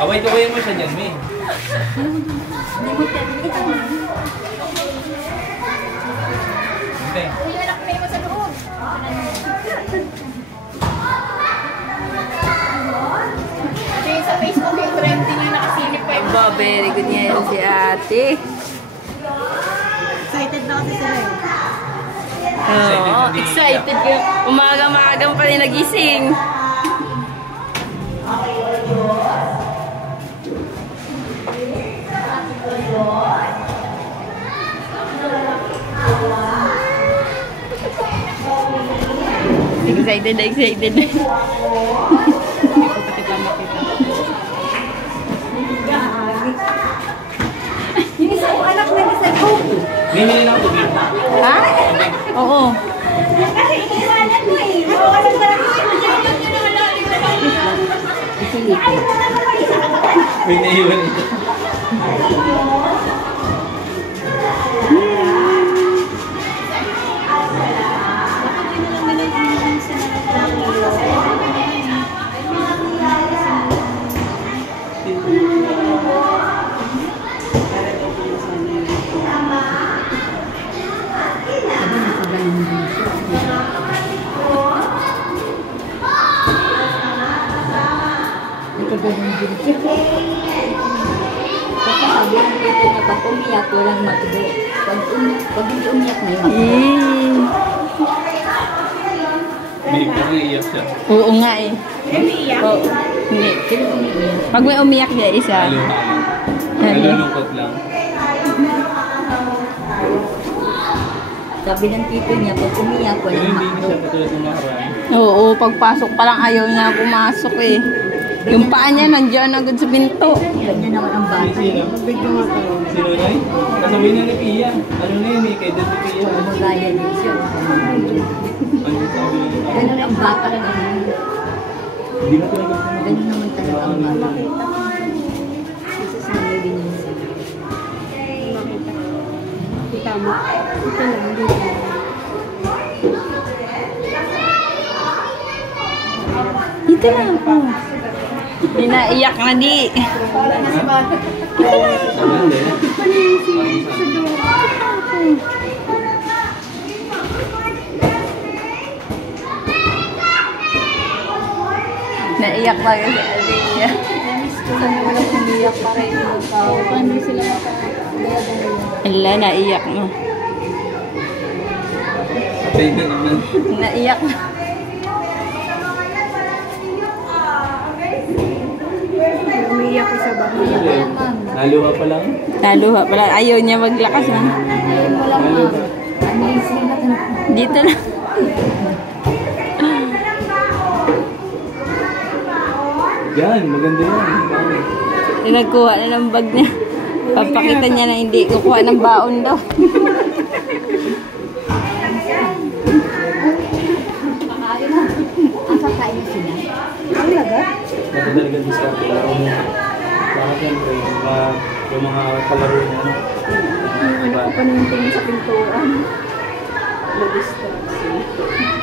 Kaway-kaway mo siya dyan, May. Hindi mo pwede ito. Okay. Uy, anak may mo sa loob. Ito yung sa Facebook yung trending yung nakasilip pa yung... Ba, very good yan si ate. Excited na kasi sila eh. Oo, excited ka. Umaga-maagang pa rin nagising. Excited na, excited na. Yung isa ko anak na isa ko. Bimili na ako tubig. Ha? Oo. Kasi iniwanan mo eh. Nawalan ka lang mo. May naiwan ito. Kasi sabi ng dito niya, pag umiyak, walang matuloy. Pag hindi umiyak na yun. May iiyak siya. Oo nga eh. Umiiyak? Oo. Hindi. Pag may umiyak niya isa. Nalulungkot lang. Sabi ng tito niya, pag umiyak, Pero walang hindi matuloy. siya katulad ng nakaraan. Oo, pagpasok pa lang ayaw niya pumasok eh. Yung paa niya nandiyan agad sa pinto. Ganyan naman ang bata. Sino? Sino na eh? Kasabay na ni Pia. Ano na yun eh? Kay Dad ni Pia. Magaya din siya. Ano yung sabi na yun? Ganun ang bata lang naman. Hindi na talaga. Ganun naman talaga ang bata. Isasanay din yun siya. Kita mo? Ito lang, dito. Dito lang ako. Pinaiyak na di. Wala na si bata. Naiyak pa kasi si Alea. Sana walang umiyak pa rin. Paano sila makagaya-gaya? Ala, naiyak na. Patay ka naman. Naiyak na. Umiyak ko sa bahay. Umiyak ka lang, ma'am. Naluha pa lang. Naluha pala. Ayaw niya maglakas na. Ayaw mo lang, ma'am. Amazing na ito. Dito na. Yan, maganda yan. Nagkuha na ng bag niya. Papakita niya na hindi kukuha ng baon daw. Ang kakain sila. Ang laga? Ito talaga diskarte. Bakit yan? Yung mga kalaro niya. Ano ko pa na yung tingin sa pintuan. Mag-distract.